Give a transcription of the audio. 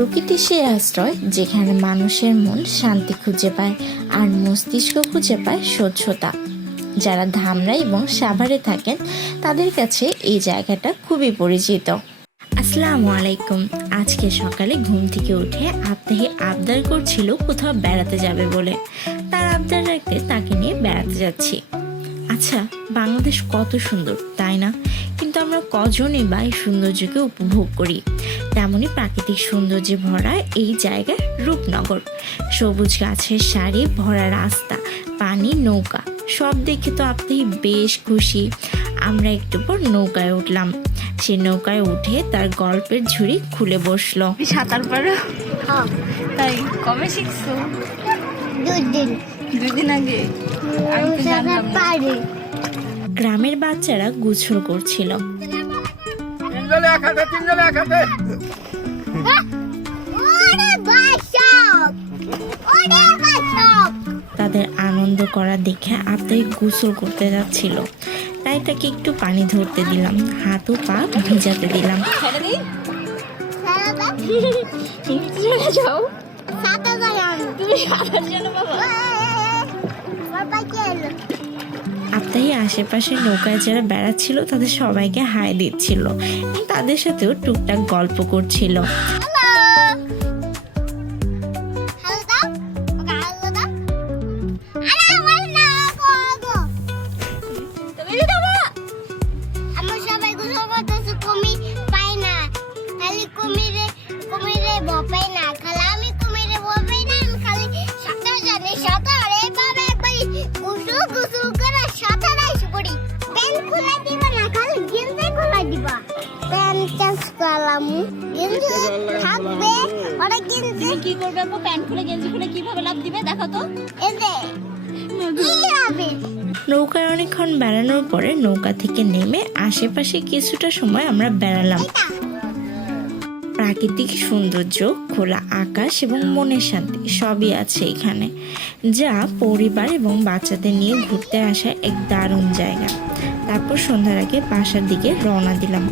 প্রকৃতি সে আশ্রয় যেখানে মানুষের মন শান্তি খুঁজে পায় আর মস্তিষ্ক খুঁজে পায় স্বচ্ছতা। যারা ধামরা এবং সাভারে থাকেন তাদের কাছে এই জায়গাটা খুবই পরিচিত। আসসালামু আলাইকুম। আজকে সকালে ঘুম থেকে উঠে আবতাহি আবদার করছিল কোথাও বেড়াতে যাবে বলে। তার আবদার রাখতে তাকে নিয়ে বেড়াতে যাচ্ছি। আচ্ছা, বাংলাদেশ কত সুন্দর তাই না? কিন্তু আমরা কজনই বা এই সৌন্দর্যকে উপভোগ করি? তেমনই প্রাকৃতিক সৌন্দর্যে ভরা এই জায়গা রূপনগর। সবুজ গাছের সারি, ভরা রাস্তা, পানি, নৌকা, সব দেখে তো আপনি বেশ খুশি। আমরা একটু পর নৌকায় উঠলাম। সে নৌকায় উঠে তার গল্পের ঝুড়ি খুলে বসলো। সাঁতার পারো? তাই কবে শিখছো? 2 দিন। 2 দিন আগে? আমি তো জানতাম না। গ্রামের বাচ্চারা গোসল করছিল। তাদের আনন্দ করা দেখে আবতাই গোসল করতে যাচ্ছিল, তাই তাকে একটু পানি ধরতে দিলাম, হাত ও পা ভিজাতে দিলাম। আবতাহি আশেপাশে নৌকায় যারা বেড়াচ্ছিল তাদের সবাইকে হাই দিচ্ছিল, তাদের সাথেও টুকটাক গল্প করছিল। কি করবে আপু? প্যান্ট খুলে গেঞ্জি খুলে কিভাবে লাফ দিবে দেখো তো। নৌকায় অনেকক্ষণ বেড়ানোর পরে নৌকা থেকে নেমে আশেপাশে কিছুটা সময় আমরা বেড়ালাম। প্রাকৃতিক সৌন্দর্য, খোলা আকাশ এবং মনের শান্তি সবই আছে এখানে, যা পরিবার এবং বাচ্চাদের নিয়ে ঘুরতে আসা এক দারুণ জায়গা। তারপর সন্ধ্যার আগে বাসার দিকে রওনা দিলাম।